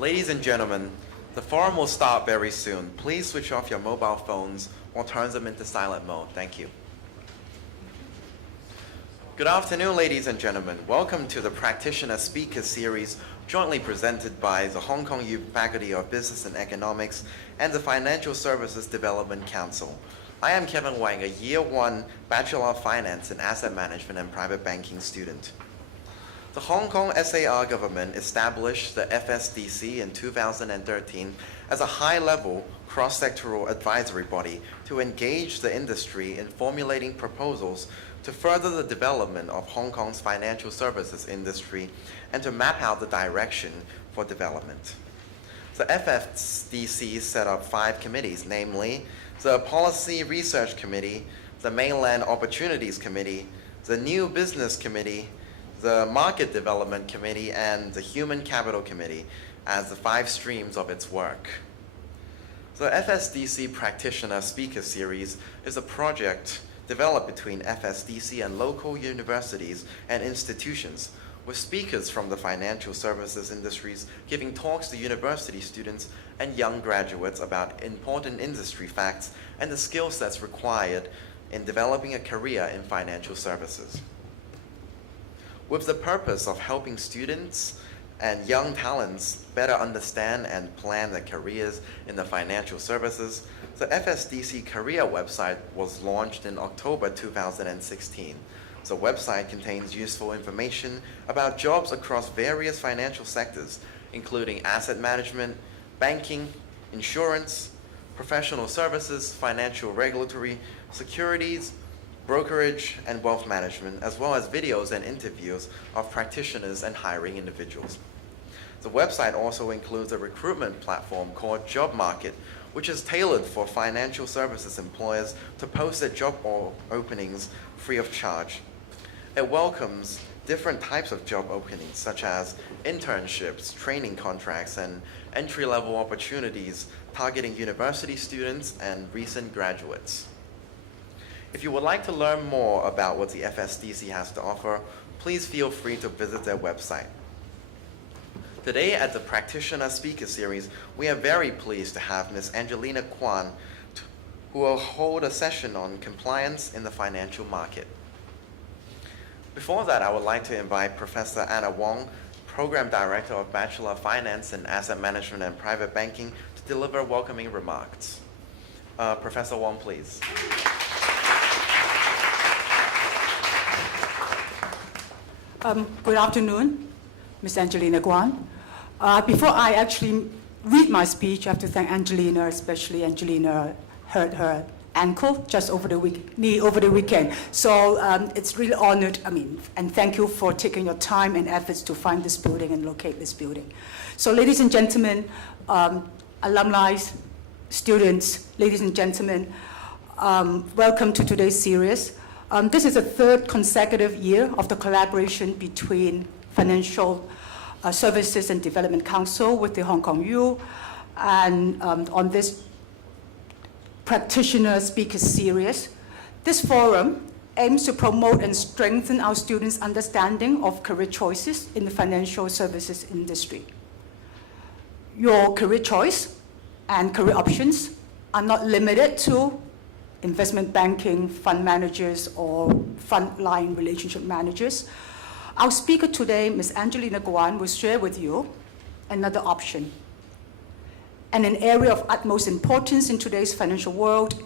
Ladies and gentlemen, the forum will start very soon. Please switch off your mobile phones or turn them into silent mode. Thank you. Good afternoon, ladies and gentlemen. Welcome to the Practitioner Speaker Series, jointly presented by the Hong Kong U Faculty of Business and Economics and the Financial Services Development Council. I am Kevin Wang, a Year 1 Bachelor of Finance in Asset Management and Private Banking student. The Hong Kong SAR government established the FSDC in 2013 as a high-level cross-sectoral advisory body to engage the industry in formulating proposals to further the development of Hong Kong's financial services industry and to map out the direction for development. The FSDC set up 5 committees, namely the Policy Research Committee, the Mainland Opportunities Committee, the New Business Committee, the Market Development Committee, and the Human Capital Committee as the 5 streams of its work. The FSDC Practitioner Speaker Series is a project developed between FSDC and local universities and institutions, with speakers from the financial services industries giving talks to university students and young graduates about important industry facts and the skill sets required in developing a career in financial services. With the purpose of helping students and young talents better understand and plan their careers in the financial services, the FSDC career website was launched in October 2016. The website contains useful information about jobs across various financial sectors, including asset management, banking, insurance, professional services, financial regulatory, securities, brokerage, and wealth management, as well as videos and interviews of practitioners and hiring individuals. The website also includes a recruitment platform called Job Market, which is tailored for financial services employers to post their job openings free of charge. It welcomes different types of job openings, such as internships, training contracts, and entry-level opportunities targeting university students and recent graduates. If you would like to learn more about what the FSDC has to offer, please feel free to visit their website. Today at the Practitioner Speaker Series, we are very pleased to have Ms. Angelina Kwan, who will hold a session on compliance in the financial market. Before that, I would like to invite Professor Anna Wong, Program Director of Bachelor of Finance in Asset Management and Private Banking, to deliver welcoming remarks. Professor Wong, please. Good afternoon, Ms. Angelina Kwan. Before I actually read my speech, I have to thank Angelina, especially Angelina hurt her ankle just over the weekend. So it's really honored, and thank you for taking your time and efforts to find this building and locate this building. So ladies and gentlemen, alumni, students, ladies and gentlemen, welcome to today's series. This is the 3rd consecutive year of the collaboration between Financial Services and Development Council with the Hong Kong U, and on this Practitioner Speaker Series. This forum aims to promote and strengthen our students' understanding of career choices in the financial services industry. Your career choice and career options are not limited to investment banking, fund managers, or frontline relationship managers. Our speaker today, Ms. Angelina Kwan, will share with you another option and an area of utmost importance in today's financial world,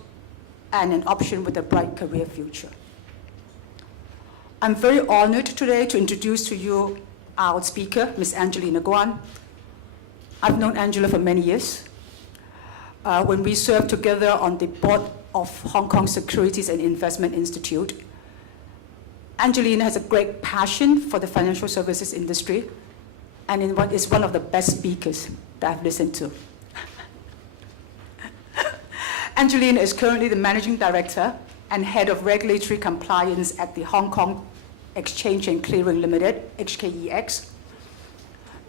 and an option with a bright career future. I'm very honored today to introduce to you our speaker, Ms. Angelina Kwan. I've known Angela for many years. When we served together on the board of Hong Kong Securities and Investment Institute. Angelina has a great passion for the financial services industry and is one of the best speakers that I've listened to. Angelina is currently the Managing Director and Head of Regulatory Compliance at the Hong Kong Exchange and Clearing Limited, HKEX.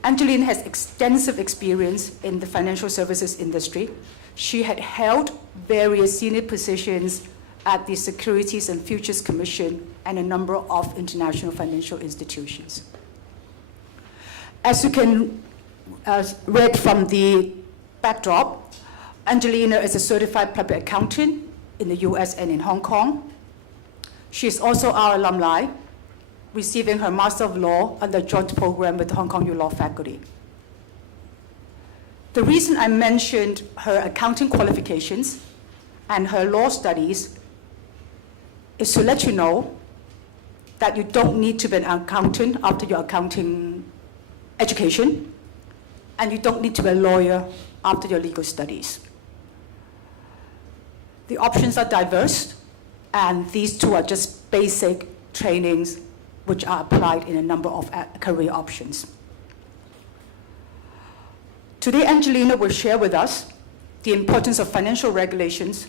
Angelina has extensive experience in the financial services industry. She had held various senior positions at the Securities and Futures Commission and a number of international financial institutions. As you can read from the backdrop, Angelina is a certified public accountant in the US and in Hong Kong. She is also our alumni, receiving her Master of Law under a joint program with the Hong Kong U Law faculty. The reason I mentioned her accounting qualifications and her law studies is to let you know that you don't need to be an accountant after your accounting education, and you don't need to be a lawyer after your legal studies. The options are diverse, and these two are just basic trainings which are applied in a number of career options. Today, Angelina will share with us the importance of financial regulations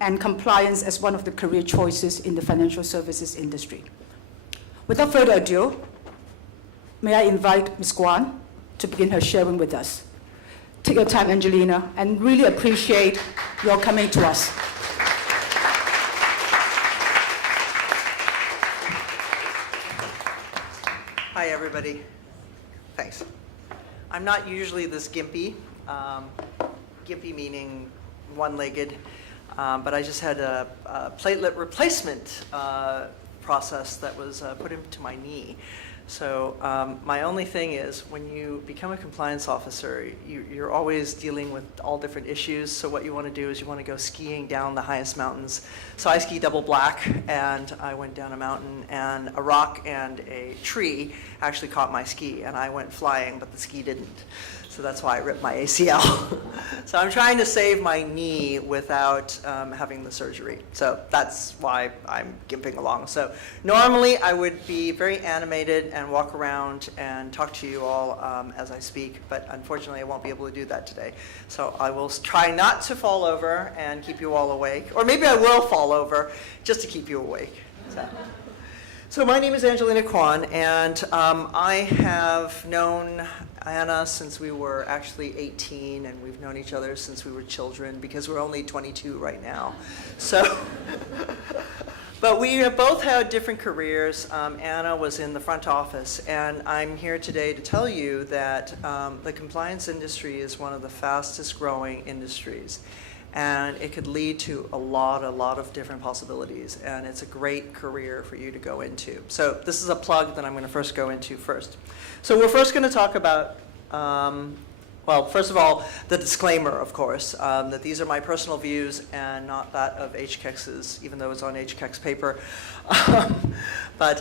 and compliance as one of the career choices in the financial services industry. Without further ado, may I invite Ms. Guan to begin her sharing with us. Take your time, Angelina, and really appreciate your coming to us. Hi, everybody. Thanks. I'm not usually this gimpy, gimpy meaning one-legged, but I just had a platelet replacement process that was put into my knee. So my only thing is, when you become a compliance officer, you're always dealing with all different issues. So what you want to do is you want to go skiing down the highest mountains. So I ski double black, and I went down a mountain, and a rock and a tree actually caught my ski, and I went flying, but the ski didn't. So that's why I ripped my ACL. So I'm trying to save my knee without having the surgery. So that's why I'm gimping along. So normally I would be very animated and walk around and talk to you all as I speak, but unfortunately I won't be able to do that today. So I will try not to fall over and keep you all awake, or maybe I will fall over just to keep you awake. So my name is Angelina Kwan, and I have known Anna since we were actually 18, and we've known each other since we were children, because we're only 22 right now. So, but we have both had different careers. Anna was in the front office, and I'm here today to tell you that the compliance industry is one of the fastest growing industries. And it could lead to a lot of different possibilities, and it's a great career for you to go into. So this is a plug that I'm going to first go into first. So we're first going to talk about, well, first of all, the disclaimer, of course, that these are my personal views and not that of HKEX's, even though it's on HKEX paper. But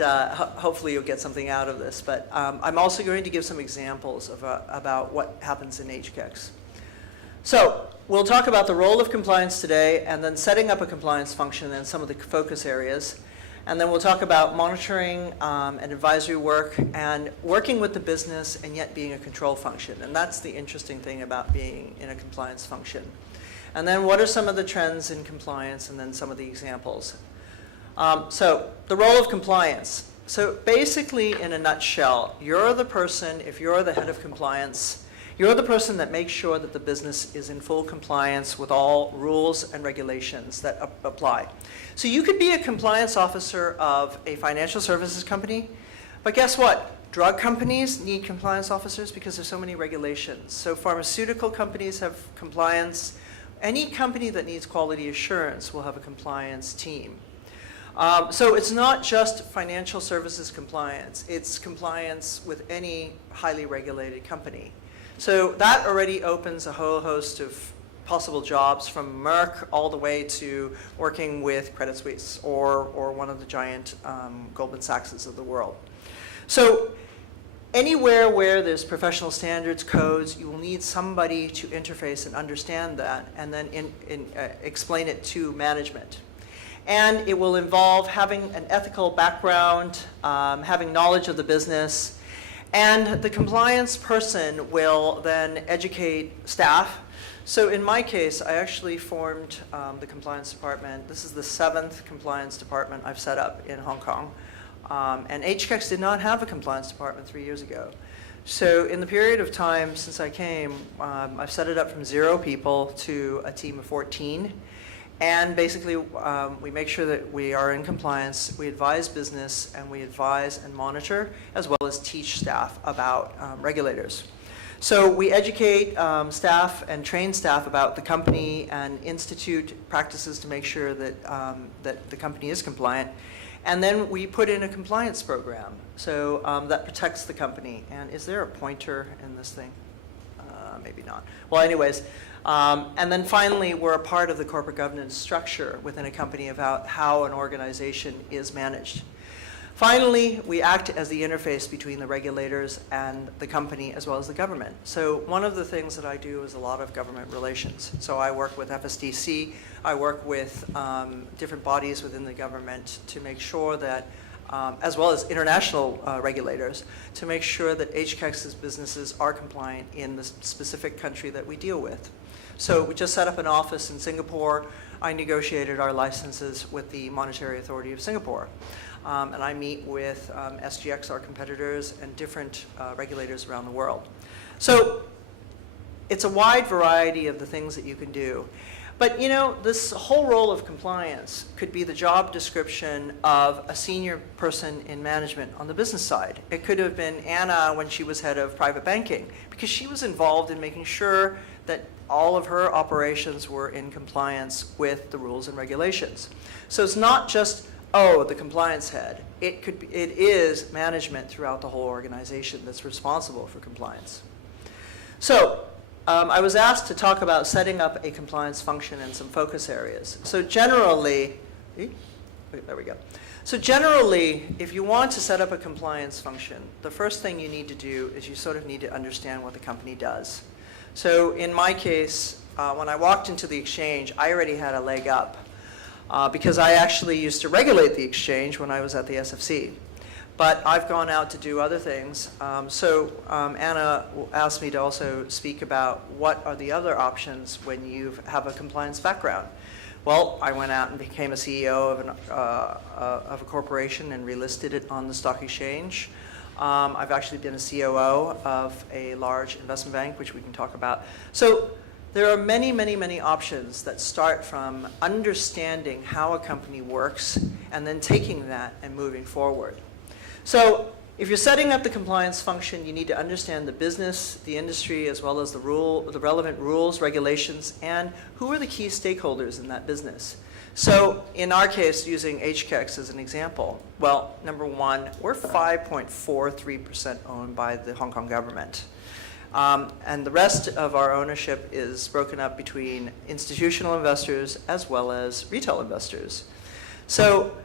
hopefully you'll get something out of this. But I'm also going to give some examples of, about what happens in HKEX. So we'll talk about the role of compliance today, and then setting up a compliance function and some of the focus areas. And then we'll talk about monitoring and advisory work and working with the business and yet being a control function. And that's the interesting thing about being in a compliance function. And then what are some of the trends in compliance, and then some of the examples. So the role of compliance. So basically, in a nutshell, you're the person, if you're the head of compliance, you're the person that makes sure that the business is in full compliance with all rules and regulations that apply. So you could be a compliance officer of a financial services company, but guess what? Drug companies need compliance officers because there's so many regulations. So pharmaceutical companies have compliance. Any company that needs quality assurance will have a compliance team. So it's not just financial services compliance, it's compliance with any highly regulated company. So that already opens a whole host of possible jobs, from Merck all the way to working with Credit Suisse or one of the giant Goldman Sachs's of the world. So anywhere where there's professional standards, codes, you will need somebody to interface and understand that, and then explain it to management. And it will involve having an ethical background, having knowledge of the business, and the compliance person will then educate staff. So in my case, I actually formed the compliance department. This is the 7th compliance department I've set up in Hong Kong. And HKEX did not have a compliance department 3 years ago. So in the period of time since I came, I've set it up from 0 people to a team of 14. And basically, we make sure that we are in compliance, we advise business, and we advise and monitor, as well as teach staff about regulators. So we educate staff and train staff about the company and institute practices to make sure that, that the company is compliant. And then we put in a compliance program, so that protects the company. And is there a pointer in this thing? Maybe not. Well, anyways, and then finally, we're a part of the corporate governance structure within a company about how an organization is managed. Finally, we act as the interface between the regulators and the company as well as the government. So one of the things that I do is a lot of government relations. So I work with FSDC, I work with different bodies within the government to make sure that, as well as international regulators, to make sure that HKEX's businesses are compliant in the specific country that we deal with. So we just set up an office in Singapore. I negotiated our licenses with the Monetary Authority of Singapore. And I meet with SGX, our competitors, and different regulators around the world. So it's a wide variety of the things that you can do. But you know, this whole role of compliance could be the job description of a senior person in management on the business side. It could have been Anna when she was head of private banking, because she was involved in making sure that all of her operations were in compliance with the rules and regulations. So it's not just, oh, the compliance head. It is management throughout the whole organization that's responsible for compliance. So I was asked to talk about setting up a compliance function and some focus areas. So generally, there we go. So generally, if you want to set up a compliance function, the first thing you need to do is you sort of need to understand what the company does. So in my case, when I walked into the exchange, I already had a leg up because I actually used to regulate the exchange when I was at the SFC. But I've gone out to do other things. Anna asked me to also speak about what are the other options when you have a compliance background. Well, I went out and became a CEO of a corporation and relisted it on the stock exchange. I've actually been a COO of a large investment bank, which we can talk about. So there are many, many, many options that start from understanding how a company works and then taking that and moving forward. So if you're setting up the compliance function, you need to understand the business, the industry, as well as the relevant rules, regulations, and who are the key stakeholders in that business. So in our case, using HKEX as an example, well, number one, we're 5.43% owned by the Hong Kong government. And the rest of our ownership is broken up between institutional investors as well as retail investors. So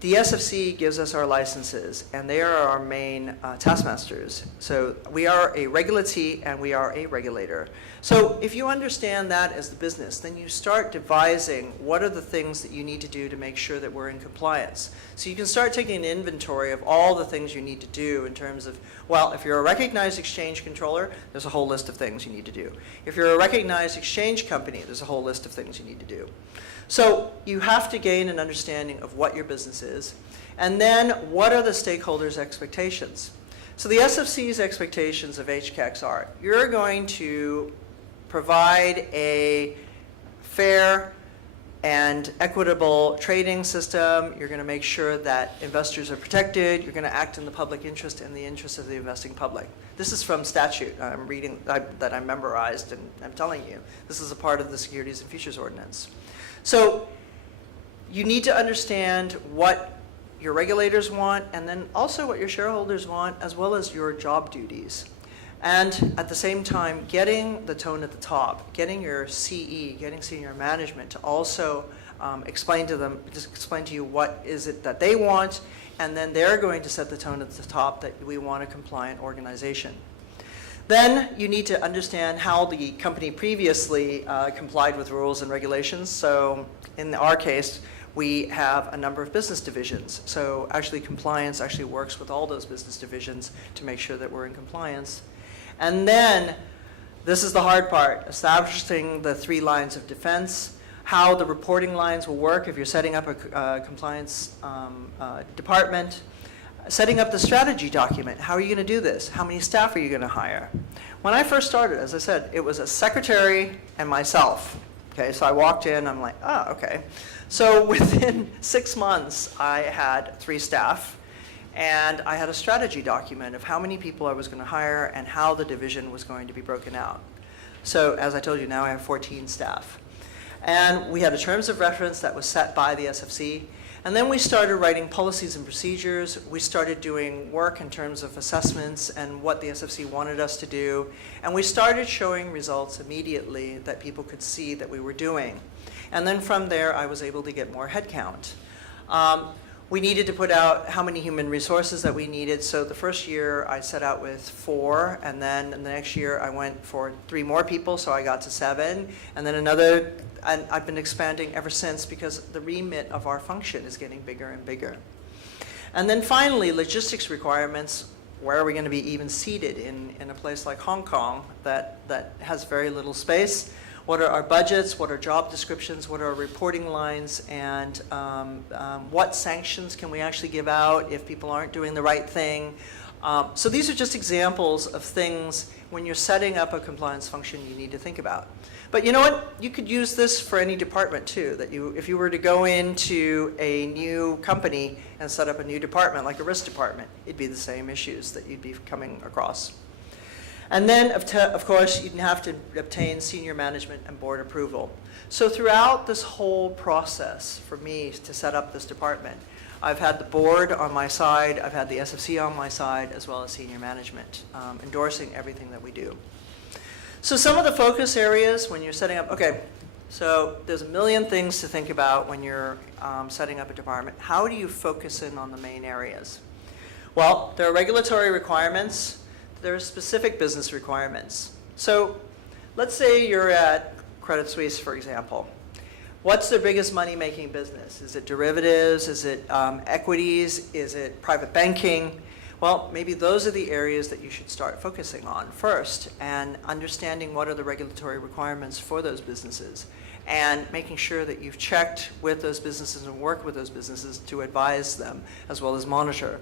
the SFC gives us our licenses, and they are our main taskmasters. So we are a regulatee and we are a regulator. So if you understand that as the business, then you start devising what are the things that you need to do to make sure that we're in compliance. So you can start taking an inventory of all the things you need to do in terms of, well, if you're a recognized exchange controller, there's a whole list of things you need to do. If you're a recognized exchange company, there's a whole list of things you need to do. So you have to gain an understanding of what your business is, and then what are the stakeholders' expectations. So the SFC's expectations of HKEX are, you're going to provide a fair and equitable trading system. You're going to make sure that investors are protected. You're going to act in the public interest and the interest of the investing public. This is from statute I'm reading that I memorized, and I'm telling you. This is a part of the Securities and Futures Ordinance. So you need to understand what your regulators want and then also what your shareholders want, as well as your job duties. And at the same time, getting the tone at the top, getting your CE, getting senior management to also explain to you what is it that they want, and then they're going to set the tone at the top that we want a compliant organization. Then you need to understand how the company previously complied with rules and regulations. So in our case, we have a number of business divisions. So actually compliance actually works with all those business divisions to make sure that we're in compliance. And then, this is the hard part, establishing the 3 lines of defense, how the reporting lines will work if you're setting up a compliance department. Setting up the strategy document. How are you going to do this? How many staff are you going to hire? When I first started, as I said, it was a secretary and myself. Okay, so I walked in, I'm like, oh, okay. So within 6 months, I had 3 staff, And I had a strategy document of how many people I was going to hire and how the division was going to be broken out. So as I told you, now I have 14 staff. And we had a terms of reference that was set by the SFC. And then we started writing policies and procedures. We started doing work in terms of assessments and what the SFC wanted us to do. And we started showing results immediately that people could see that we were doing. And then from there, I was able to get more headcount. We needed to put out how many human resources that we needed. So the first year I set out with 4, and then the next year I went for 3 more people, so I got to 7, and then another, and I've been expanding ever since because the remit of our function is getting bigger and bigger. And then finally, logistics requirements. Where are we going to be even seated in a place like Hong Kong that has very little space? What are our budgets? What are job descriptions? What are our reporting lines? And what sanctions can we actually give out if people aren't doing the right thing? So these are just examples of things when you're setting up a compliance function you need to think about. But you know what? You could use this for any department too. That if you were to go into a new company and set up a new department, like a risk department, it'd be the same issues that you'd be coming across. And then, of course, you'd have to obtain senior management and board approval. So throughout this whole process for me to set up this department, I've had the board on my side, I've had the SFC on my side, as well as senior management, endorsing everything that we do. So some of the focus areas when you're setting up, okay, so there's a million things to think about when you're setting up a department. How do you focus in on the main areas? Well, there are regulatory requirements. There are specific business requirements. So let's say you're at Credit Suisse, for example. What's their biggest money-making business? Is it derivatives? Is it equities? Is it private banking? Well, maybe those are the areas that you should start focusing on first and understanding what are the regulatory requirements for those businesses and making sure that you've checked with those businesses and worked with those businesses to advise them as well as monitor.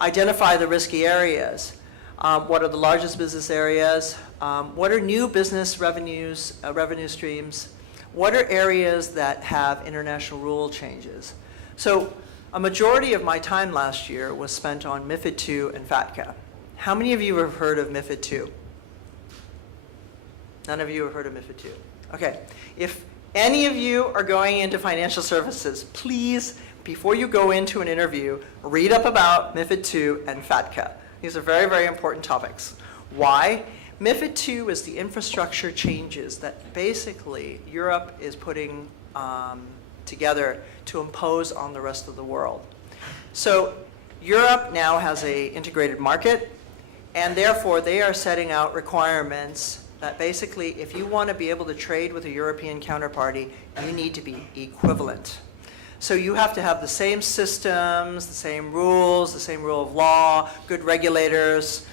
Identify the risky areas. What are the largest business areas? What are new business revenues, revenue streams? What are areas that have international rule changes? So a majority of my time last year was spent on MiFID II and FATCA. How many of you have heard of MiFID II? None of you have heard of MiFID II. Okay, if any of you are going into financial services, please, before you go into an interview, read up about MiFID II and FATCA. These are very, very important topics. Why? MiFID II is the infrastructure changes that basically Europe is putting together to impose on the rest of the world. So Europe now has an integrated market, and therefore they are setting out requirements that basically if you want to be able to trade with a European counterparty, you need to be equivalent. So you have to have the same systems, the same rules, the same rule of law, good regulators,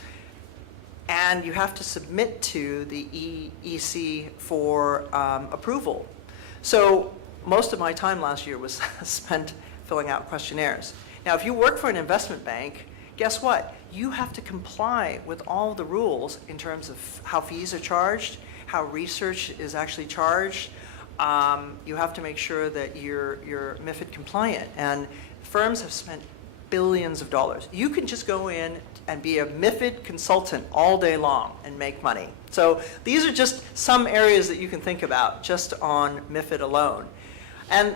and you have to submit to the EC for approval. So most of my time last year was spent filling out questionnaires. Now, if you work for an investment bank, guess what? You have to comply with all the rules in terms of how fees are charged, how research is actually charged. You have to make sure that you're MiFID compliant, and firms have spent billions of dollars. You can just go in and be a MiFID consultant all day long and make money. So these are just some areas that you can think about just on MiFID alone. And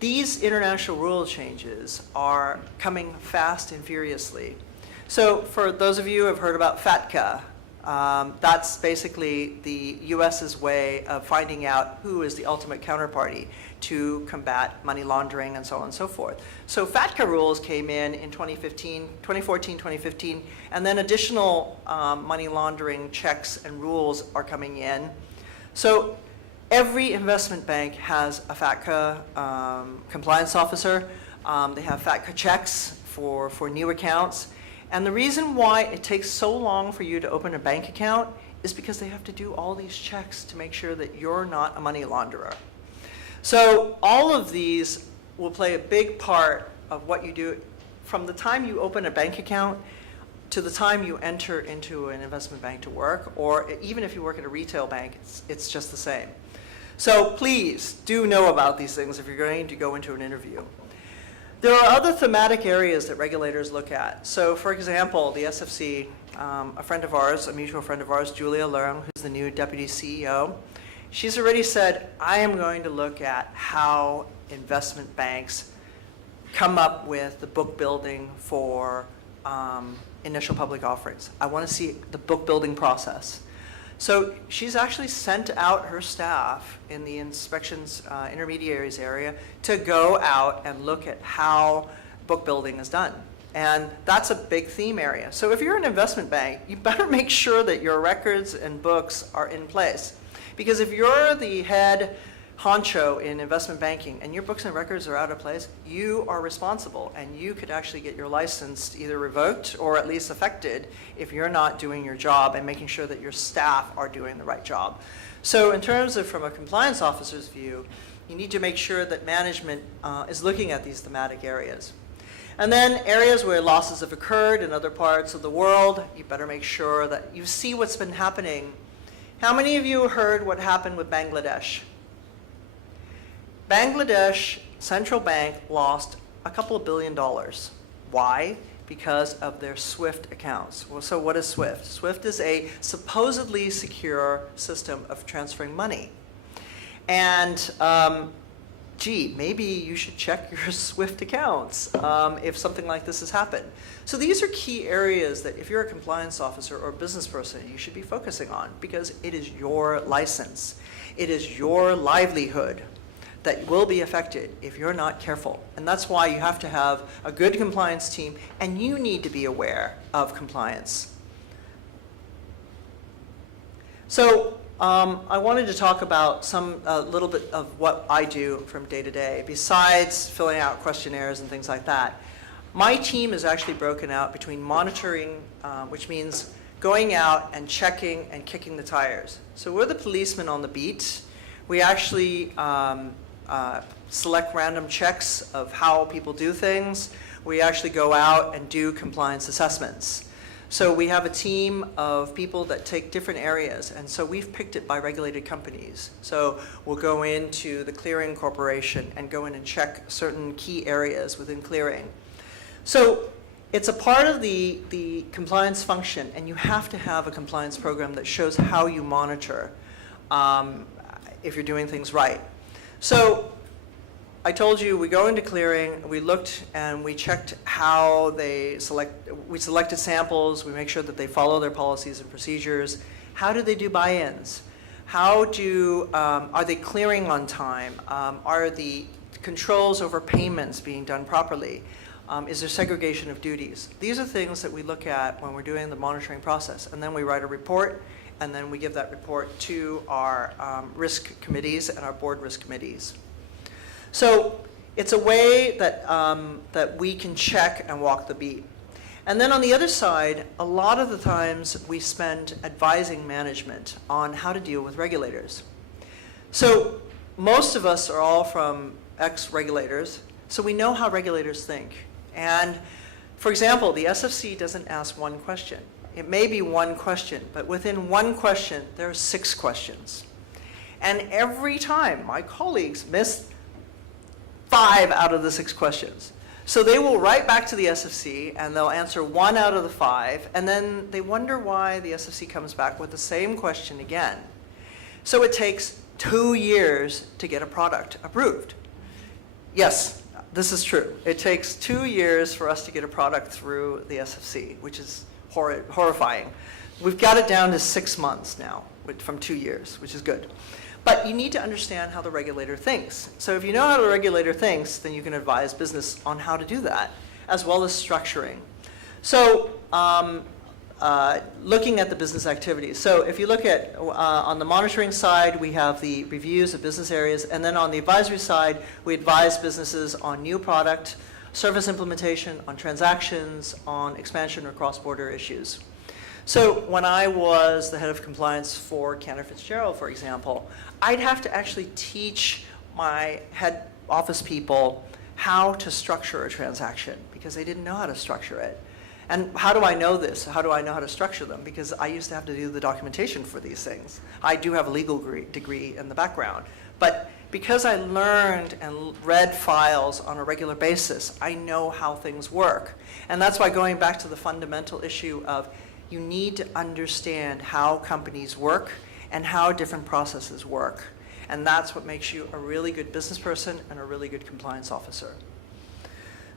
these international rule changes are coming fast and furiously. So for those of you who have heard about FATCA, that's basically the US's way of finding out who is the ultimate counterparty to combat money laundering and so on and so forth. So FATCA rules came in 2014, 2015, and then additional money laundering checks and rules are coming in. So every investment bank has a FATCA compliance officer. They have FATCA checks for new accounts. And the reason why it takes so long for you to open a bank account is because they have to do all these checks to make sure that you're not a money launderer. So all of these will play a big part of what you do from the time you open a bank account to the time you enter into an investment bank to work, or even if you work at a retail bank, it's just the same. So please do know about these things if you're going to go into an interview. There are other thematic areas that regulators look at. So for example, the SFC, a friend of ours, a mutual friend of ours, Julia Leung, who's the new deputy CEO, she's already said, I am going to look at how investment banks come up with the book building for initial public offerings. I want to see the book building process. So she's actually sent out her staff in the inspections intermediaries area to go out and look at how book building is done. And that's a big theme area. So if you're an investment bank, you better make sure that your records and books are in place. Because if you're the head honcho in investment banking and your books and records are out of place, you are responsible and you could actually get your license either revoked or at least affected if you're not doing your job and making sure that your staff are doing the right job. So in terms of from a compliance officer's view, you need to make sure that management is looking at these thematic areas. And then areas where losses have occurred in other parts of the world, you better make sure that you see what's been happening. How many of you heard what happened with Bangladesh? Bangladesh Central Bank lost a couple of $1 billion. Why? Because of their SWIFT accounts. Well, so what is SWIFT? SWIFT is a supposedly secure system of transferring money. And gee, maybe you should check your SWIFT accounts if something like this has happened. So these are key areas that if you're a compliance officer or a business person, you should be focusing on because it is your license. It is your livelihood that will be affected if you're not careful. And that's why you have to have a good compliance team and you need to be aware of compliance. So I wanted to talk about a little bit of what I do from day to day, besides filling out questionnaires and things like that. My team is actually broken out between monitoring, which means going out and checking and kicking the tires. So we're the policemen on the beat. We actually select random checks of how people do things. We actually go out and do compliance assessments. So we have a team of people that take different areas, and so we've picked it by regulated companies. So we'll go into the clearing corporation and go in and check certain key areas within clearing. So it's a part of the compliance function, and you have to have a compliance program that shows how you monitor if you're doing things right. So I told you we go into clearing, we looked and we checked how we selected samples, we make sure that they follow their policies and procedures. How do they do buy-ins? Are they clearing on time? Are the controls over payments being done properly? Is there segregation of duties? These are things that we look at when we're doing the monitoring process. And then we write a report, and then we give that report to our risk committees and our board risk committees. So it's a way that, that we can check and walk the beat. And then on the other side, a lot of the times we spend advising management on how to deal with regulators. So most of us are all from ex-regulators, so we know how regulators think. And for example, the SFC doesn't ask one question. It may be one question, but within one question, there are 6 questions. And every time my colleagues miss 5 out of the 6 questions. So they will write back to the SFC and they'll answer 1 out of the 5, and then they wonder why the SFC comes back with the same question again. So it takes 2 years to get a product approved. Yes, this is true. It takes 2 years for us to get a product through the SFC, which is horrifying. We've got it down to 6 months now from 2 years, which is good. But you need to understand how the regulator thinks. So if you know how the regulator thinks, then you can advise business on how to do that, as well as structuring. So looking at the business activities. So if you look at, on the monitoring side, we have the reviews of business areas, and then on the advisory side, we advise businesses on new product, service implementation, on transactions, on expansion or cross-border issues. So when I was the head of compliance for Cantor Fitzgerald, for example, I'd have to actually teach my head office people how to structure a transaction because they didn't know how to structure it. And how do I know this? How do I know how to structure them? Because I used to have to do the documentation for these things. I do have a legal degree in the background. But because I learned and read files on a regular basis, I know how things work. And that's why going back to the fundamental issue of you need to understand how companies work and how different processes work. And that's what makes you a really good business person and a really good compliance officer.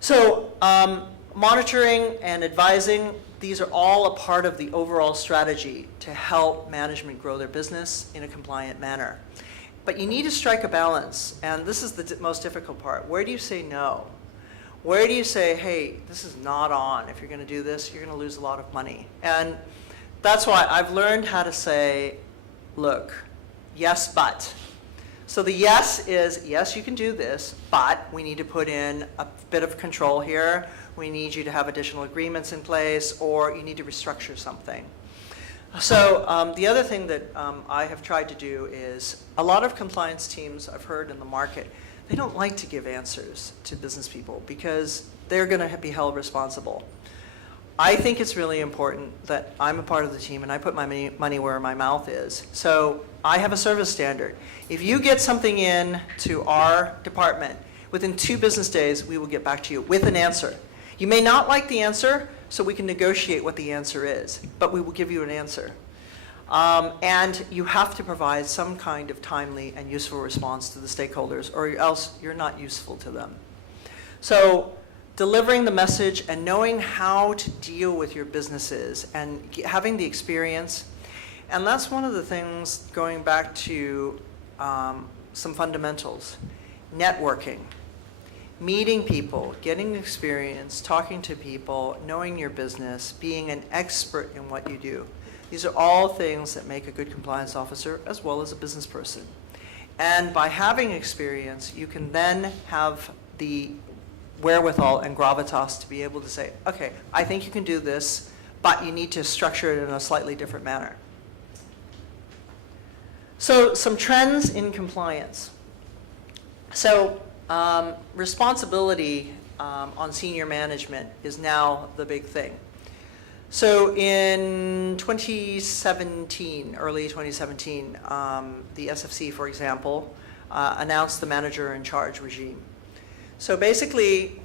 So monitoring and advising, these are all a part of the overall strategy to help management grow their business in a compliant manner. But you need to strike a balance, and this is the most difficult part. Where do you say no? Where do you say, hey, this is not on. If you're going to do this, you're going to lose a lot of money. And that's why I've learned how to say, look, yes, but. So the yes is, yes, you can do this, but we need to put in a bit of control here. We need you to have additional agreements in place, or you need to restructure something. So the other thing that I have tried to do is, a lot of compliance teams I've heard in the market, they don't like to give answers to business people because they're going to be held responsible. I think it's really important that I'm a part of the team and I put my money where my mouth is. So I have a service standard. If you get something in to our department, within 2 business days, we will get back to you with an answer. You may not like the answer, so we can negotiate what the answer is, but we will give you an answer. And you have to provide some kind of timely and useful response to the stakeholders, or else you're not useful to them. So delivering the message and knowing how to deal with your businesses and having the experience. And that's one of the things, going back to some fundamentals. Networking, meeting people, getting experience, talking to people, knowing your business, being an expert in what you do. These are all things that make a good compliance officer as well as a business person. And by having experience, you can then have the wherewithal and gravitas to be able to say, okay, I think you can do this, but you need to structure it in a slightly different manner. So some trends in compliance. So responsibility on senior management is now the big thing. So in 2017, early 2017, the SFC, for example, announced the manager in charge regime. So basically,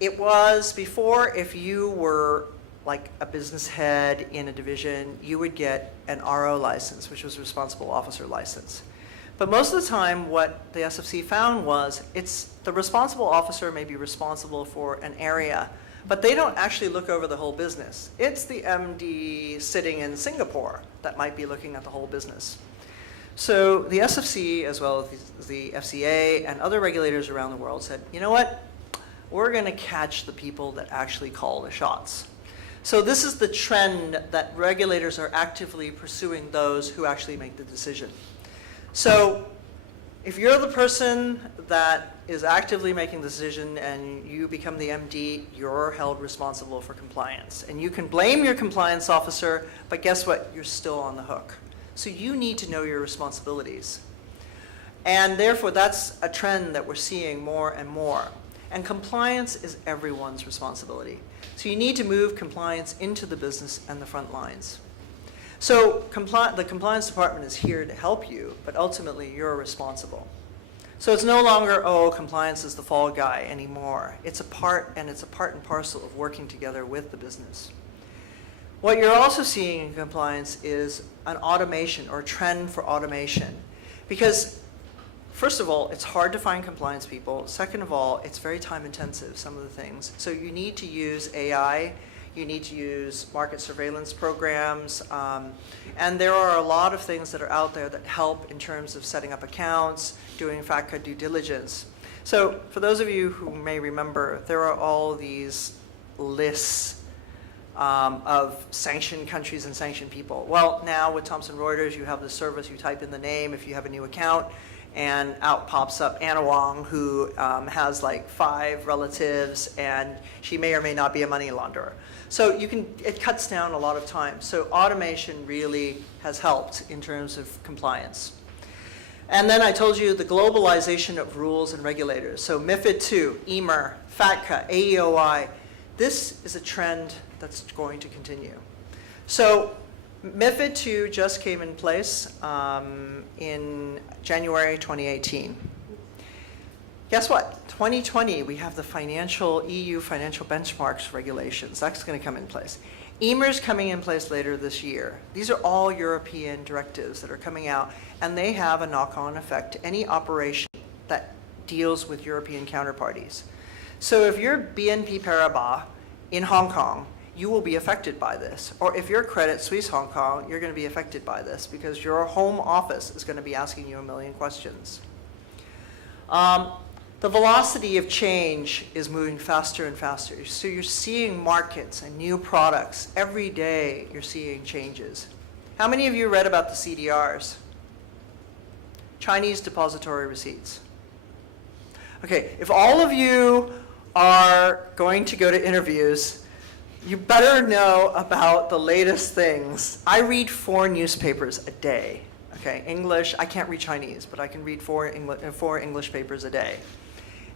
it was before, if you were like a business head in a division, you would get an RO license, which was a responsible officer license. But most of the time, what the SFC found was the responsible officer may be responsible for an area, but they don't actually look over the whole business. It's the MD sitting in Singapore that might be looking at the whole business. So the SFC, as well as the FCA and other regulators around the world, said, you know what? We're going to catch the people that actually call the shots. So this is the trend that regulators are actively pursuing those who actually make the decision. So if you're the person that is actively making the decision and you become the MD, you're held responsible for compliance. And you can blame your compliance officer, but guess what? You're still on the hook. So you need to know your responsibilities. And therefore, that's a trend that we're seeing more and more. And compliance is everyone's responsibility. So you need to move compliance into the business and the front lines. So the compliance department is here to help you, but ultimately you're responsible. So it's no longer, oh, compliance is the fall guy anymore. It's a part and parcel of working together with the business. What you're also seeing in compliance is an automation or trend for automation. Because first of all, it's hard to find compliance people. Second of all, it's very time intensive, some of the things. So you need to use AI. You need to use market surveillance programs. And there are a lot of things that are out there that help in terms of setting up accounts, doing FATCA due diligence. So for those of you who may remember, there are all these lists of sanctioned countries and sanctioned people. Well, now with Thomson Reuters, you have this service, you type in the name if you have a new account, and out pops up Anna Wong, who has like 5 relatives, and she may or may not be a money launderer. So it cuts down a lot of time. So automation really has helped in terms of compliance. And then I told you the globalization of rules and regulators. So MiFID II, EMIR, FATCA, AEOI, this is a trend that's going to continue. So MiFID II just came in place in January 2018. Guess what? 2020, we have the EU financial benchmarks regulations. That's going to come in place. EMIR's coming in place later this year. These are all European directives that are coming out, and they have a knock-on effect to any operation that deals with European counterparties. So if you're BNP Paribas in Hong Kong, you will be affected by this. Or if you're Credit Suisse Hong Kong, you're going to be affected by this because your home office is going to be asking you a million questions. The velocity of change is moving faster and faster. So you're seeing markets and new products. Every day you're seeing changes. How many of you read about the CDRs? Chinese depository receipts. Okay, if all of you are going to go to interviews, you better know about the latest things. I read 4 newspapers a day. Okay, English, I can't read Chinese, but I can read 4 English papers a day.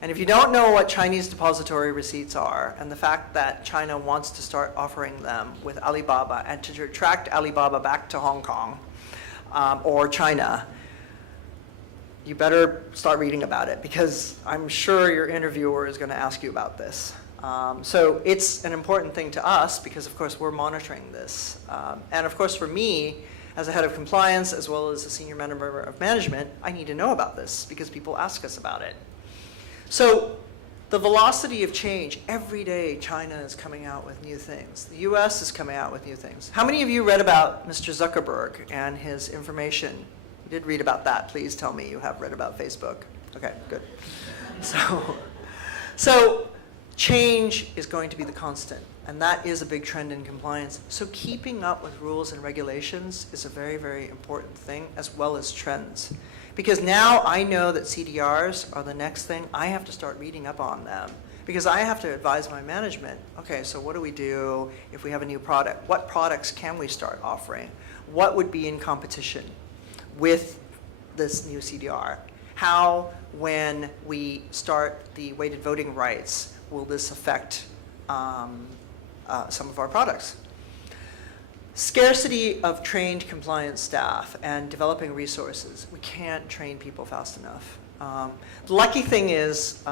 And if you don't know what Chinese depository receipts are, and the fact that China wants to start offering them with Alibaba and to attract Alibaba back to Hong Kong or China, you better start reading about it because I'm sure your interviewer is going to ask you about this. So it's an important thing to us because, of course, we're monitoring this. And of course, for me, as a head of compliance, as well as a senior member of management, I need to know about this because people ask us about it. So the velocity of change, every day China is coming out with new things. The US is coming out with new things. How many of you read about Mr. Zuckerberg and his information? You did read about that. Please tell me you have read about Facebook. Okay, good. So change is going to be the constant, and that is a big trend in compliance. So keeping up with rules and regulations is a very, very important thing, as well as trends. Because now I know that CDRs are the next thing. I have to start reading up on them because I have to advise my management. Okay, so what do we do if we have a new product? What products can we start offering? What would be in competition with this new CDR? How, when we start the weighted voting rights, will this affect some of our products? Scarcity of trained compliance staff and developing resources. We can't train people fast enough. The lucky thing is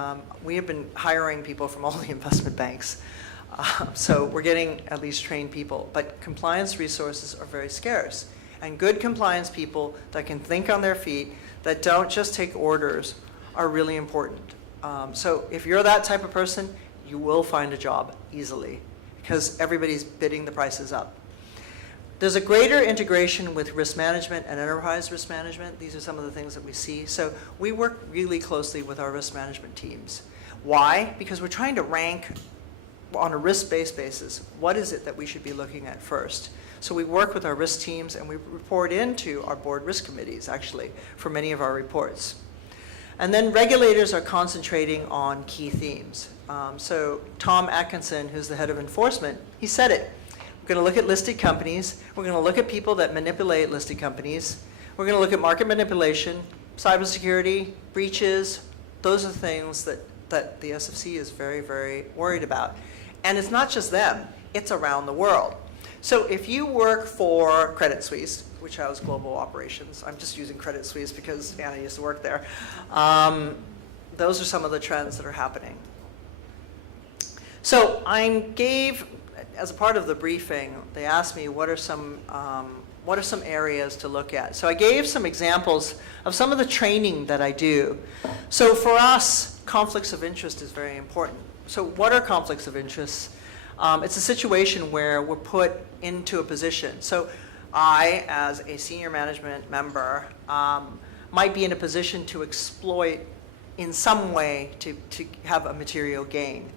we have been hiring people from all the investment banks. So we're getting at least trained people. But compliance resources are very scarce. And good compliance people that can think on their feet, that don't just take orders, are really important. So if you're that type of person, you will find a job easily because everybody's bidding the prices up. There's a greater integration with risk management and enterprise risk management. These are some of the things that we see. So we work really closely with our risk management teams. Why? Because we're trying to rank on a risk-based basis. What is it that we should be looking at first? So we work with our risk teams and we report into our board risk committees, actually, for many of our reports. And then regulators are concentrating on key themes. So Tom Atkinson, who's the head of enforcement, he said it. We're going to look at listed companies. We're going to look at people that manipulate listed companies. We're going to look at market manipulation, cybersecurity, breaches. Those are things that the SFC is very, very worried about. And it's not just them. It's around the world. So if you work for Credit Suisse, which has global operations, I'm just using Credit Suisse because Anna used to work there, those are some of the trends that are happening. So I gave, as a part of the briefing, they asked me what are some areas to look at. So I gave some examples of some of the training that I do. So for us, conflicts of interest is very important. So what are conflicts of interest? It's a situation where we're put into a position. So I, as a senior management member, might be in a position to exploit in some way to have a material gain.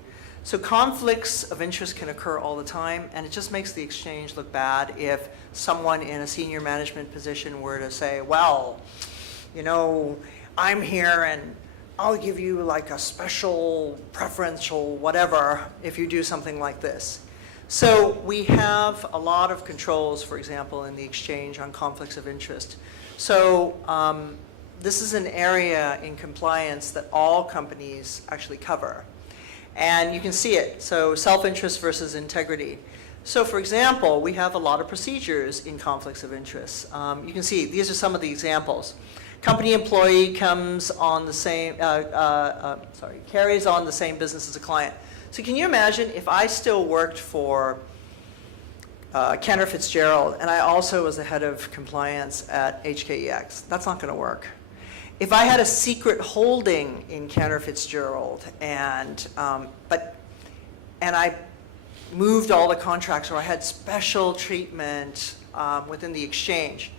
So conflicts of interest can occur all the time, and it just makes the exchange look bad if someone in a senior management position were to say, well, you know, I'm here and I'll give you like a special preferential whatever if you do something like this. So we have a lot of controls, for example, in the exchange on conflicts of interest. So this is an area in compliance that all companies actually cover. And you can see it. So self-interest versus integrity. So for example, we have a lot of procedures in conflicts of interest. You can see these are some of the examples. Company employee comes on the same, carries on the same business as a client. So can you imagine if I still worked for Cantor Fitzgerald and I also was the head of compliance at HKEX? That's not going to work. If I had a secret holding in Cantor Fitzgerald and I moved all the contracts, or I had special treatment within the exchange,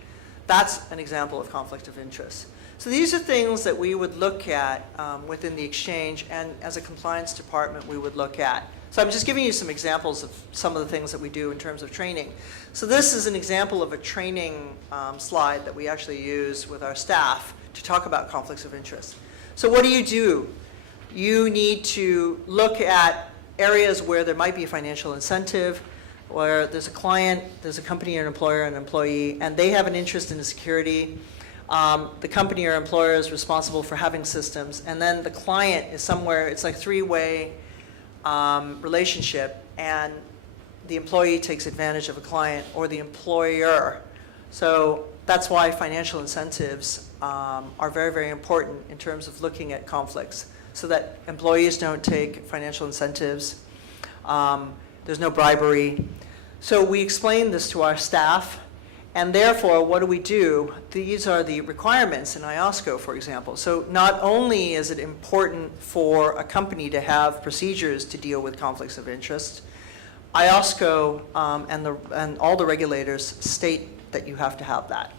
that's an example of conflict of interest. So these are things that we would look at within the exchange, and as a compliance department we would look at. So I'm just giving you some examples of some of the things that we do in terms of training. So this is an example of a training slide that we actually use with our staff to talk about conflicts of interest. So what do? You need to look at areas where there might be a financial incentive, where there's a client, there's a company or an employer and an employee, and they have an interest in the security. The company or employer is responsible for having systems, and then the client is somewhere, it's like three-way relationship, and the employee takes advantage of a client or the employer. So that's why financial incentives are very, very important in terms of looking at conflicts, so that employees don't take financial incentives. There's no bribery. So we explain this to our staff, and therefore, what do? These are the requirements in IOSCO, for example. So not only is it important for a company to have procedures to deal with conflicts of interest, IOSCO and all the regulators state that you have to have that.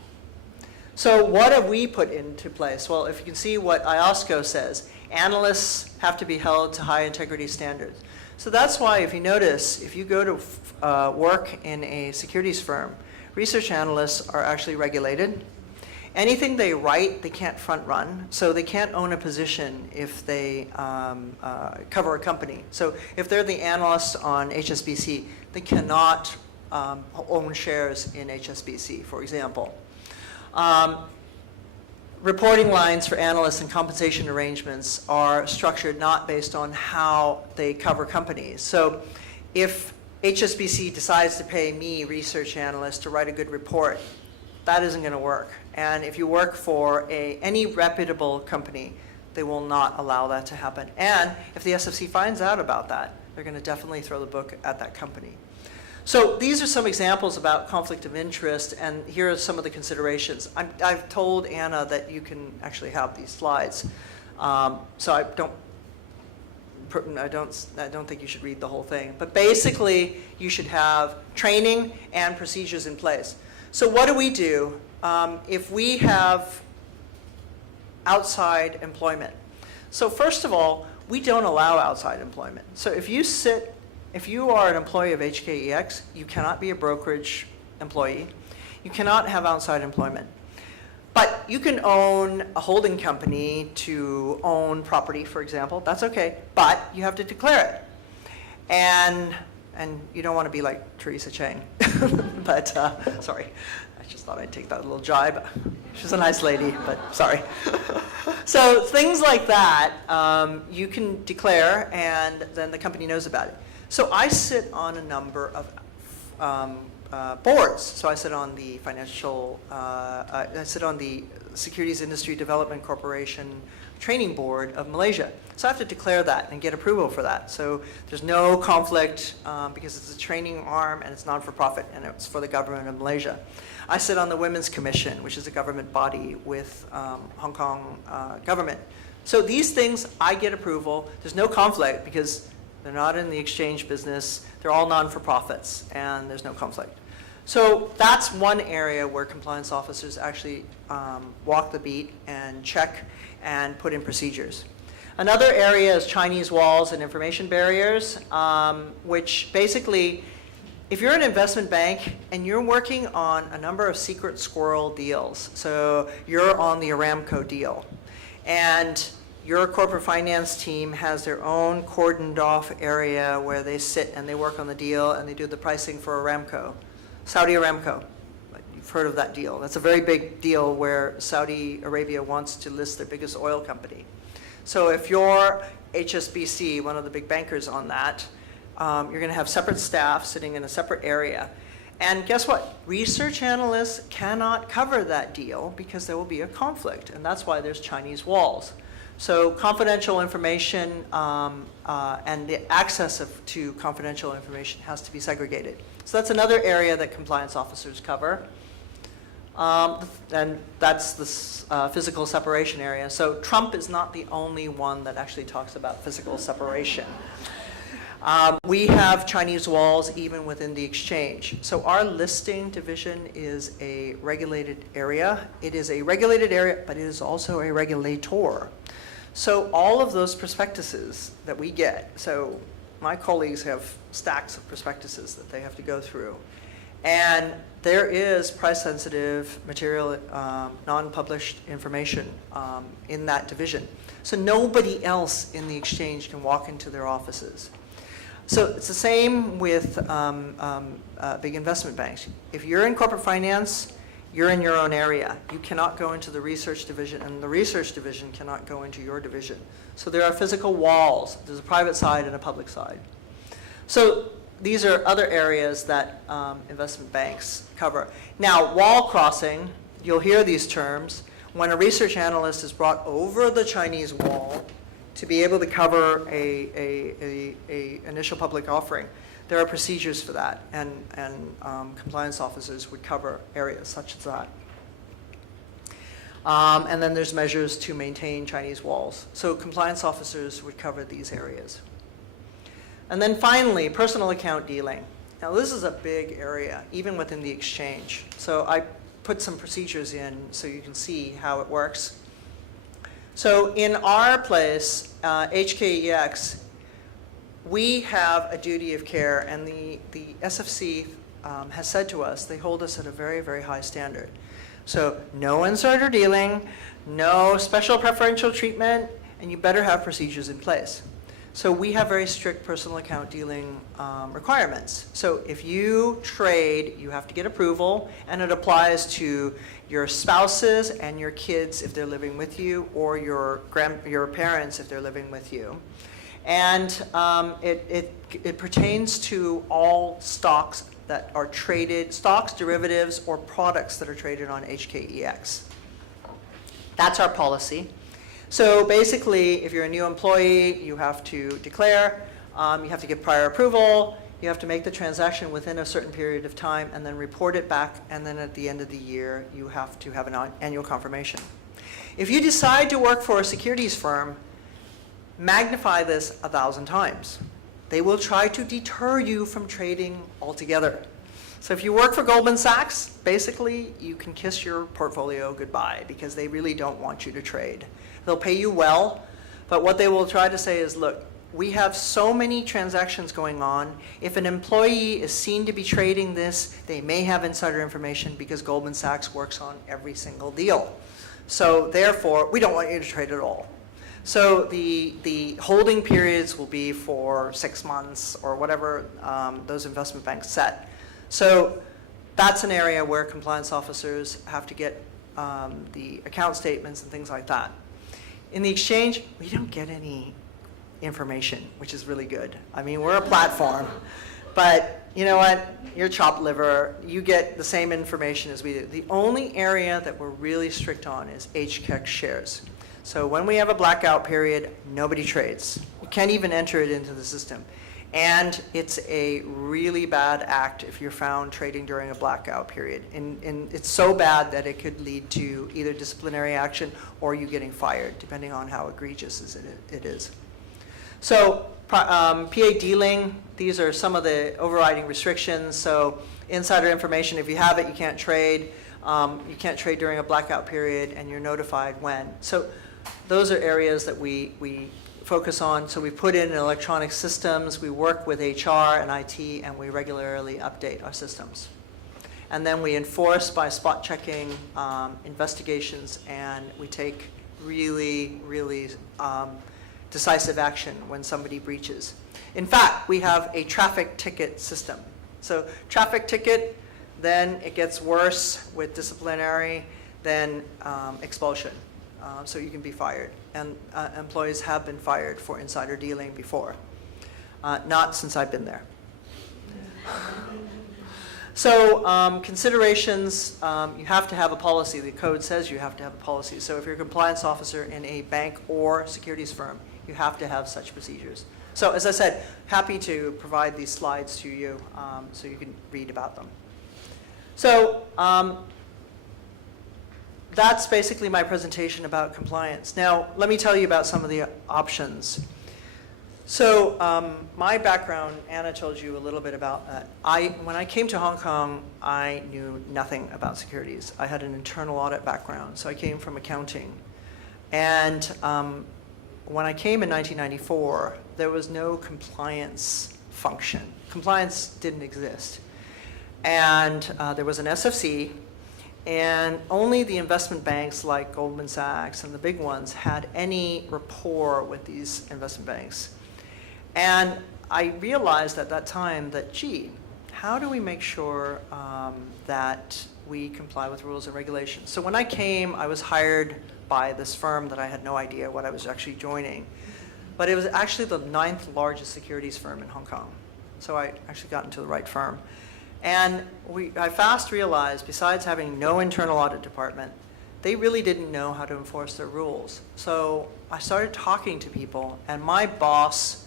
So what have we put into place? Well, if you can see what IOSCO says, analysts have to be held to high integrity standards. So that's why, if you notice, if you go to work in a securities firm, research analysts are actually regulated. Anything they write, they can't front run, so they can't own a position if they cover a company. So if they're the analyst on HSBC, they cannot own shares in HSBC, for example. Reporting lines for analysts and compensation arrangements are structured not based on how they cover companies. So if HSBC decides to pay me, research analyst, to write a good report, that isn't going to work. And if you work for any reputable company, they will not allow that to happen. And if the SFC finds out about that, they're going to definitely throw the book at that company. So these are some examples about conflict of interest, and here are some of the considerations. I've told Anna that you can actually have these slides, so I don't think you should read the whole thing. But basically, you should have training and procedures in place. So what do? If we have outside employment? So first of all, we don't allow outside employment. So if you are an employee of HKEX, you cannot be a brokerage employee. You cannot have outside employment. But you can own a holding company to own property, for example. That's okay, but you have to declare it. And you don't want to be like Teresa Chang. But, sorry, I just thought I'd take that little jibe. She's a nice lady, but sorry. So things like that, you can declare, and then the company knows about it. So I sit on a number of boards. So I sit on the I sit on the Securities Industry Development Corporation Training Board of Malaysia. So I have to declare that and get approval for that. So there's no conflict because it's a training arm and it's non-for-profit and it's for the government of Malaysia. I sit on the Women's Commission, which is a government body with Hong Kong government. So these things, I get approval. There's no conflict because they're not in the exchange business. They're all non-for-profits, and there's no conflict. So that's one area where compliance officers actually walk the beat and check and put in procedures. Another area is Chinese walls and information barriers, which basically, if you're an investment bank and you're working on a number of secret squirrel deals, so you're on the Aramco deal, and your corporate finance team has their own cordoned off area where they sit and they work on the deal and they do the pricing for Aramco, Saudi Aramco. You've heard of that deal. That's a very big deal where Saudi Arabia wants to list their biggest oil company. So if you're HSBC, one of the big bankers on that, you're going to have separate staff sitting in a separate area. And guess what? Research analysts cannot cover that deal because there will be a conflict, and that's why there's Chinese walls. So confidential information and the access to confidential information has to be segregated. So that's another area that compliance officers cover. And that's the physical separation area. So Trump is not the only one that actually talks about physical separation. We have Chinese walls even within the exchange. So our listing division is a regulated area. It is a regulated area, but it is also a regulator. So all of those prospectuses that we get, so my colleagues have stacks of prospectuses that they have to go through. And there is price-sensitive material, non-published information in that division. So nobody else in the exchange can walk into their offices. So it's the same with big investment banks. If you're in corporate finance, you're in your own area. You cannot go into the research division, and the research division cannot go into your division. So there are physical walls. There's a private side and a public side. So these are other areas that investment banks cover. Now, wall crossing, you'll hear these terms. When a research analyst is brought over the Chinese wall to be able to cover a initial public offering, there are procedures for that, and compliance officers would cover areas such as that. And then there's measures to maintain Chinese walls. So compliance officers would cover these areas. And then finally, personal account dealing. Now this is a big area, even within the exchange. So I put some procedures in so you can see how it works. So in our place, HKEX, we have a duty of care, and the SFC has said to us, they hold us at a very, very high standard. So no insider dealing, no special preferential treatment, and you better have procedures in place. So we have very strict personal account dealing requirements. So if you trade, you have to get approval, and it applies to your spouses and your kids if they're living with you, or your parents if they're living with you. And it pertains to all stocks that are traded, stocks, derivatives, or products that are traded on HKEX. That's our policy. So basically, if you're a new employee, you have to declare, you have to get prior approval, you have to make the transaction within a certain period of time, and then report it back, and then at the end of the year, you have to have an annual confirmation. If you decide to work for a securities firm, magnify this 1,000 times. They will try to deter you from trading altogether. So if you work for Goldman Sachs, basically you can kiss your portfolio goodbye because they really don't want you to trade. They'll pay you well, but what they will try to say is, look, we have so many transactions going on. If an employee is seen to be trading this, they may have insider information because Goldman Sachs works on every single deal. So therefore, we don't want you to trade at all. So the holding periods will be for 6 months or whatever those investment banks set. So that's an area where compliance officers have to get the account statements and things like that. In the exchange, we don't get any information, which is really good. I mean, we're a platform, but you know what? You're chopped liver. You get the same information as we do. The only area that we're really strict on is HKEX shares. So when we have a blackout period, nobody trades. You can't even enter it into the system. And it's a really bad act if you're found trading during a blackout period. And it's so bad that it could lead to either disciplinary action or you getting fired, depending on how egregious it is. So PA dealing, these are some of the overriding restrictions. So insider information, if you have it, you can't trade. You can't trade during a blackout period, and you're notified when. So those are areas that we focus on. So we put in electronic systems, we work with HR and IT, and we regularly update our systems. And then we enforce by spot checking investigations, and we take really, really decisive action when somebody breaches. In fact, we have a traffic ticket system. So traffic ticket, then it gets worse with disciplinary, then expulsion. So you can be fired. And employees have been fired for insider dealing before. Not since I've been there. So considerations, you have to have a policy. The code says you have to have a policy. So if you're a compliance officer in a bank or securities firm, you have to have such procedures. So as I said, happy to provide these slides to you so you can read about them. So that's basically my presentation about compliance. Now, let me tell you about some of the options. So my background, Anna told you a little bit about that. When I came to Hong Kong, I knew nothing about securities. I had an internal audit background, so I came from accounting. And when I came in 1994, there was no compliance function. Compliance didn't exist. And there was an SFC, and only the investment banks like Goldman Sachs and the big ones had any rapport with these investment banks. And I realized at that time that, gee, how do we make sure that we comply with rules and regulations? So when I came, I was hired by this firm that I had no idea what I was actually joining. But it was actually the 9th largest securities firm in Hong Kong. So I actually got into the right firm. And I fast realized, besides having no internal audit department, they really didn't know how to enforce their rules. So I started talking to people, and my boss,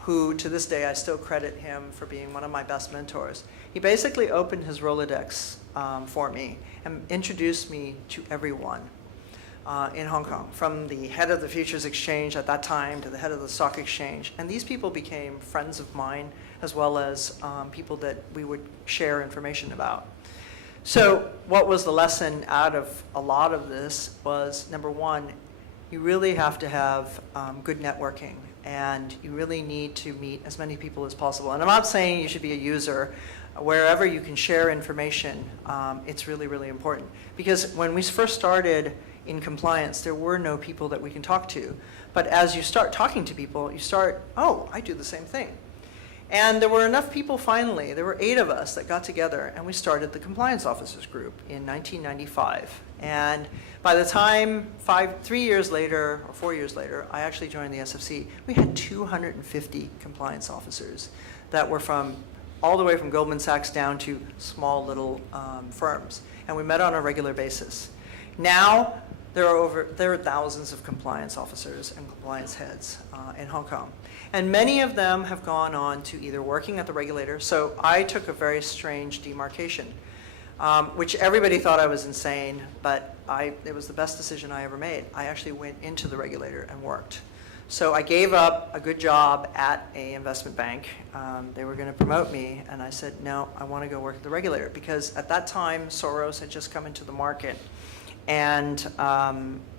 who to this day I still credit him for being one of my best mentors, he basically opened his Rolodex for me and introduced me to everyone in Hong Kong, from the head of the futures exchange at that time to the head of the stock exchange. And these people became friends of mine, as well as people that we would share information about. So what was the lesson out of a lot of this was, number one, you really have to have good networking, and you really need to meet as many people as possible. And I'm not saying you should be a user. Wherever you can share information, it's really, really important. Because when we first started in compliance, there were no people that we can talk to. But as you start talking to people, you start, oh, I do the same thing. And there were enough people finally, there were 8 of us that got together, and we started the Compliance Officers Group in 1995. And by the time 3 years later, or 4 years later, I actually joined the SFC, we had 250 compliance officers that were from all the way from Goldman Sachs down to small little firms. And we met on a regular basis. Now, there are thousands of compliance officers and compliance heads in Hong Kong. And many of them have gone on to either working at the regulator. So I took a very strange demarcation, which everybody thought I was insane, but it was the best decision I ever made. I actually went into the regulator and worked. So I gave up a good job at an investment bank. They were going to promote me, and I said, no, I want to go work at the regulator, because at that time, Soros had just come into the market, and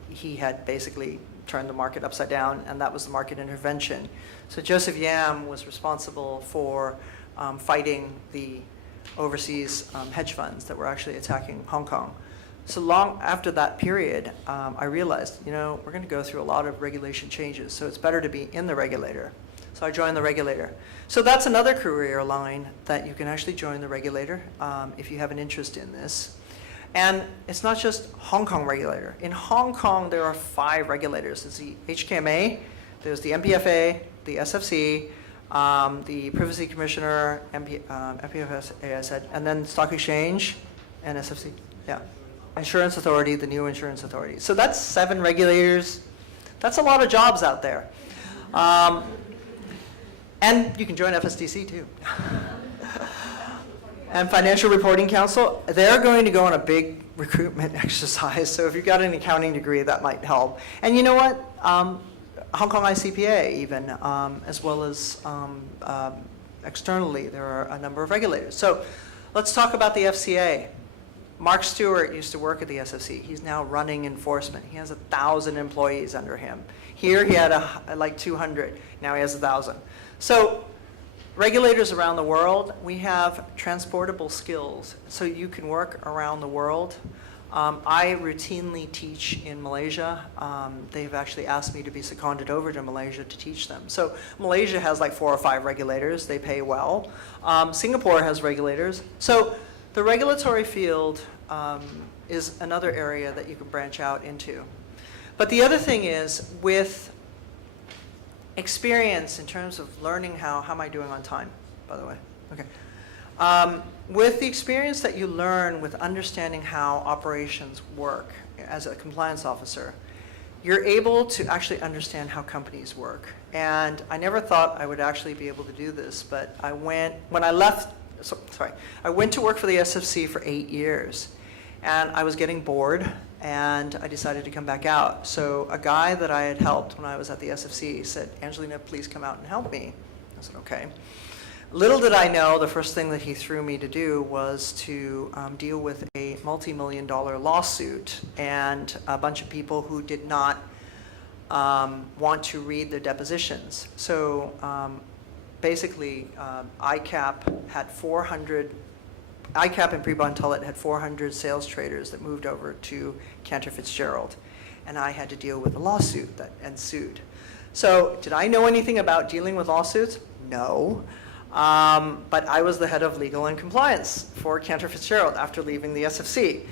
he had basically turned the market upside down, and that was the market intervention. So Joseph Yam was responsible for fighting the overseas hedge funds that were actually attacking Hong Kong. So long after that period, I realized, we're going to go through a lot of regulation changes, so it's better to be in the regulator. So I joined the regulator. So that's another career line that you can actually join the regulator if you have an interest in this. And it's not just Hong Kong regulator. In Hong Kong, there are 5 regulators. There's the HKMA, there's the MPFA, the SFC, the Privacy Commissioner, MPFS, I said, and then Stock Exchange and SFC. Yeah. Insurance Authority, the new Insurance Authority. So that's 7 regulators. That's a lot of jobs out there. And you can join FSDC too. And Financial Reporting Council, they're going to go on a big recruitment exercise. So if you've got an accounting degree, that might help. And you know what? Hong Kong ICPA even, as well as externally, there are a number of regulators. So let's talk about the FCA. Mark Stewart used to work at the SFC. He's now running enforcement. He has 1,000 employees under him. Here he had like 200. Now he has 1,000. So regulators around the world, we have transportable skills, so you can work around the world. I routinely teach in Malaysia. They've actually asked me to be seconded over to Malaysia to teach them. So Malaysia has like 4 or 5 regulators. They pay well. Singapore has regulators. So the regulatory field is another area that you can branch out into. But the other thing is, with experience in terms of learning how am I doing on time, by the way? Okay. With the experience that you learn with understanding how operations work as a compliance officer, you're able to actually understand how companies work. And I never thought I would actually be able to do this, but I went to work for the SFC for 8 years, and I was getting bored, and I decided to come back out. So a guy that I had helped when I was at the SFC said, "Angelina, please come out and help me." I said, "Okay." Little did I know, the first thing that he threw me to do was to deal with a multi-million-dollar lawsuit and a bunch of people who did not want to read their depositions. So basically, ICAP and Pre-Bond Tullett had 400 sales traders that moved over to Cantor Fitzgerald, and I had to deal with a lawsuit that ensued. So did I know anything about dealing with lawsuits? No. But I was the head of legal and compliance for Cantor Fitzgerald after leaving the SFC.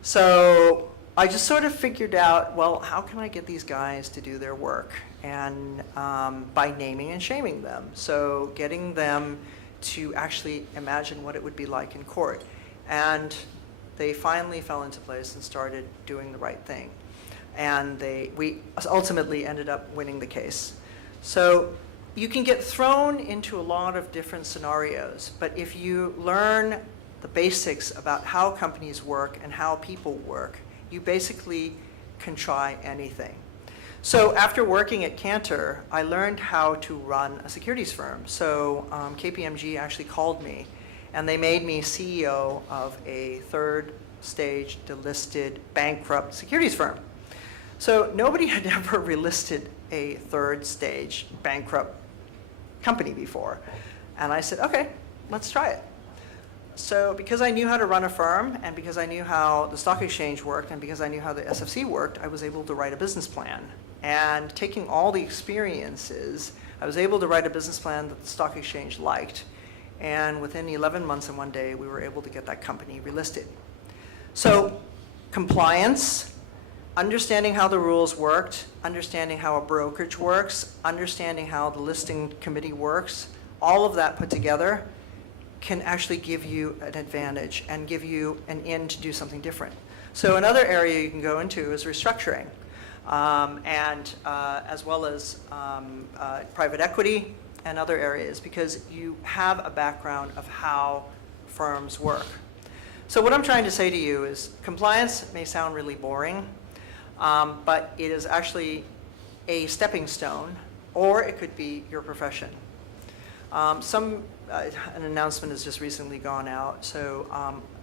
So I just sort of figured out, well, how can I get these guys to do their work? And by naming and shaming them. So getting them to actually imagine what it would be like in court. And they finally fell into place and started doing the right thing. And we ultimately ended up winning the case. So you can get thrown into a lot of different scenarios, but if you learn the basics about how companies work and how people work, you basically can try anything. So after working at Cantor, I learned how to run a securities firm. So KPMG actually called me, and they made me CEO of a third-stage delisted bankrupt securities firm. So nobody had ever relisted a third-stage bankrupt company before. And I said, okay, let's try it. So because I knew how to run a firm, and because I knew how the stock exchange worked, and because I knew how the SFC worked, I was able to write a business plan. And taking all the experiences, I was able to write a business plan that the stock exchange liked. And within 11 months and 1 day, we were able to get that company relisted. So compliance, understanding how the rules worked, understanding how a brokerage works, understanding how the listing committee works, all of that put together can actually give you an advantage and give you an in to do something different. So another area you can go into is restructuring, as well as private equity and other areas, because you have a background of how firms work. So what I'm trying to say to you is compliance may sound really boring, but it is actually a stepping stone, or it could be your profession. An announcement has just recently gone out. So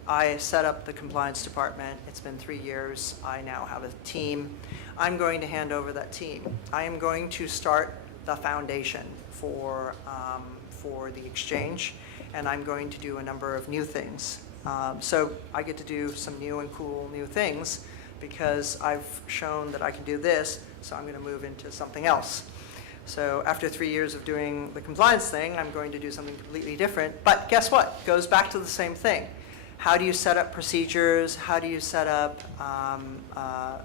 I set up the compliance department. It's been 3 years. I now have a team. I'm going to hand over that team. I am going to start the foundation for the exchange, and I'm going to do a number of new things. So I get to do some new and cool new things because I've shown that I can do this, so I'm going to move into something else. So after 3 years of doing the compliance thing, I'm going to do something completely different. But guess what? It goes back to the same thing. How do you set up procedures? How do you set up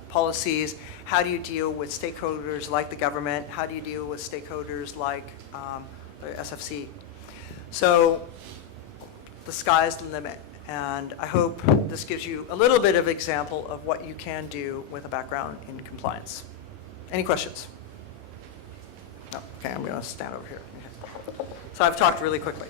policies? How do you deal with stakeholders like the government? How do you deal with stakeholders like the SFC? So the sky's the limit. And I hope this gives you a little bit of example of what you can do with a background in compliance. Any questions? No. Okay, I'm going to stand over here. So I've talked really quickly.